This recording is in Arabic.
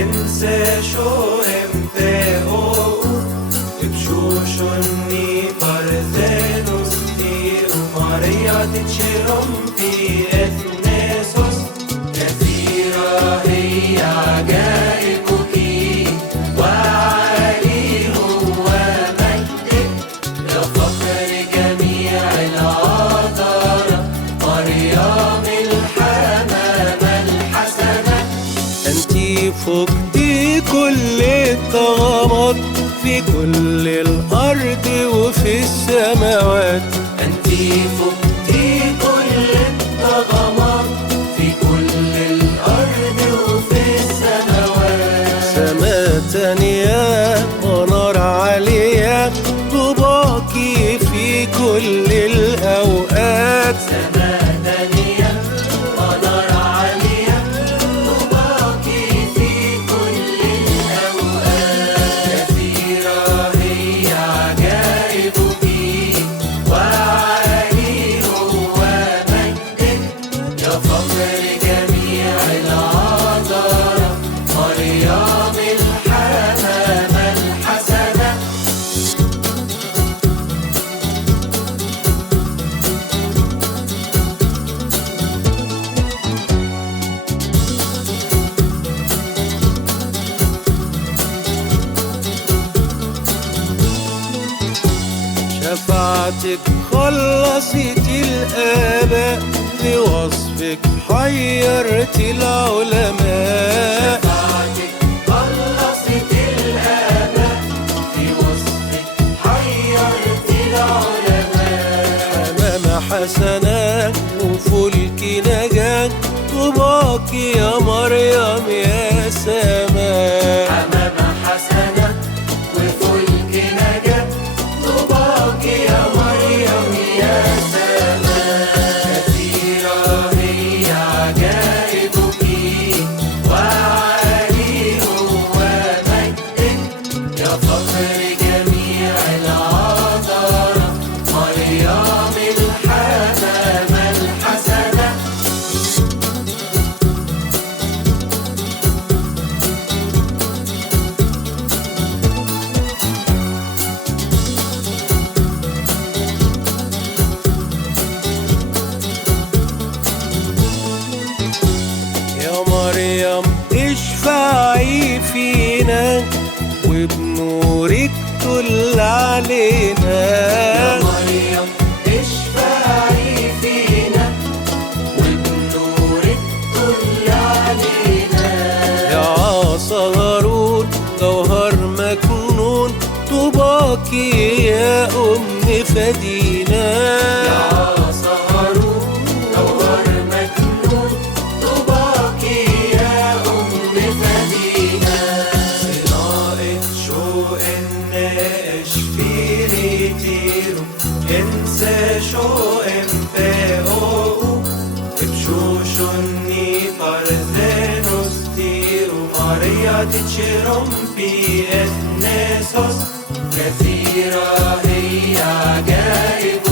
انسى شو امتاؤو بشوشني بارزانوس تيرو ماريا تتشرم في اثناسوس كثيرة هي عجائبك وعالي هو مجدك يا فخر جميع العذارى مريم الحمامة الحسنة. انتي فوقتي كل الطغمات في كل الأرض وفي السماوات. أنتِ فوقتي كل الطغمات في كل الأرض وفي السماوات. سماء تانية ونار عالية طوباكي في كل الأوقات. سماء تانية ونار عالية طوباكي في كل الأوقات. كثيرة هي عجائبك وعالي هو مجدك يا فخر جميع العذارى مريم الحمامة الحسنة. شفاعتك خلصت الآباء بوصفك حيرت العلماء. شفاعتك خلصت الآباء في وصفك حيرت العلماء. حمامة حسنة وفلك نجاة طوباكي يا مريم يا سماء. حمامة حسنة وفلك نجاة طوباكي يا مريم يا سماء. كثيرة هي عجائبك وعالي هو مجدك يا فخر جميع العذارى مريم الحمامة الحسنة. يا مريم اشفعي فينا وبنورك طل علينا. يا مريم اشفعي فينا وبنورك طل علينا. يا عصا هارون جوهر مكنون طوباكي يا أم فدينا. يا عصا هارون جوهر مكنون طوباكي يا أم فدينا. صناعة شو الناقش في ريتيرو انسى شو امباؤو بشوشني بارزانوس تيرو ماريا تتشرم في اثناسوس كثيرة هي عجائب